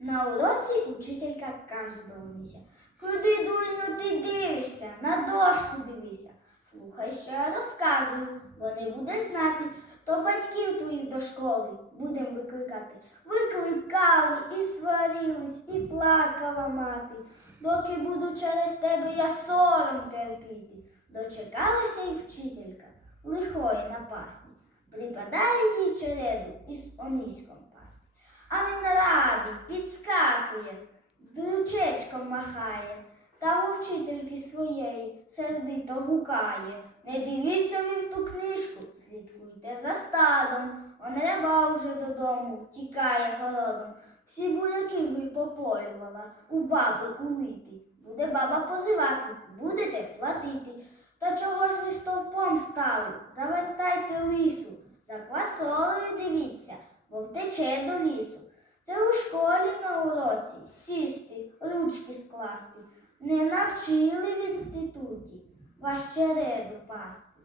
На уроці учителька каже до Онися, Куди, дурню, ти дивишся? На дошку дивися. Слухай, що я розказую, бо не будеш знати, то батьків твоїх до школи будем викликати. Викликали і сварились, і плакала мати. Доки буду через тебе я сором терпіти. Дочекалася й вчителька лихої напасні. Припадає їй череду із оніськом пасти. А він підскакує, дручечком махає, та у вчительки своєї сердито гукає. Не дивіться ви в ту книжку, слідкуйте за стадом. Он ряба вже додому втікає городом. Всі буряки ви пополювала, у баби улити. Буде баба позивати, будете платити. Та чого ж ви стовпом стали? Завертайте лису, за квасолею дивіться, бо втече до лісу. Це у школі уроці сісти, ручки скласти. Не навчили в інституті ваш череду пасти.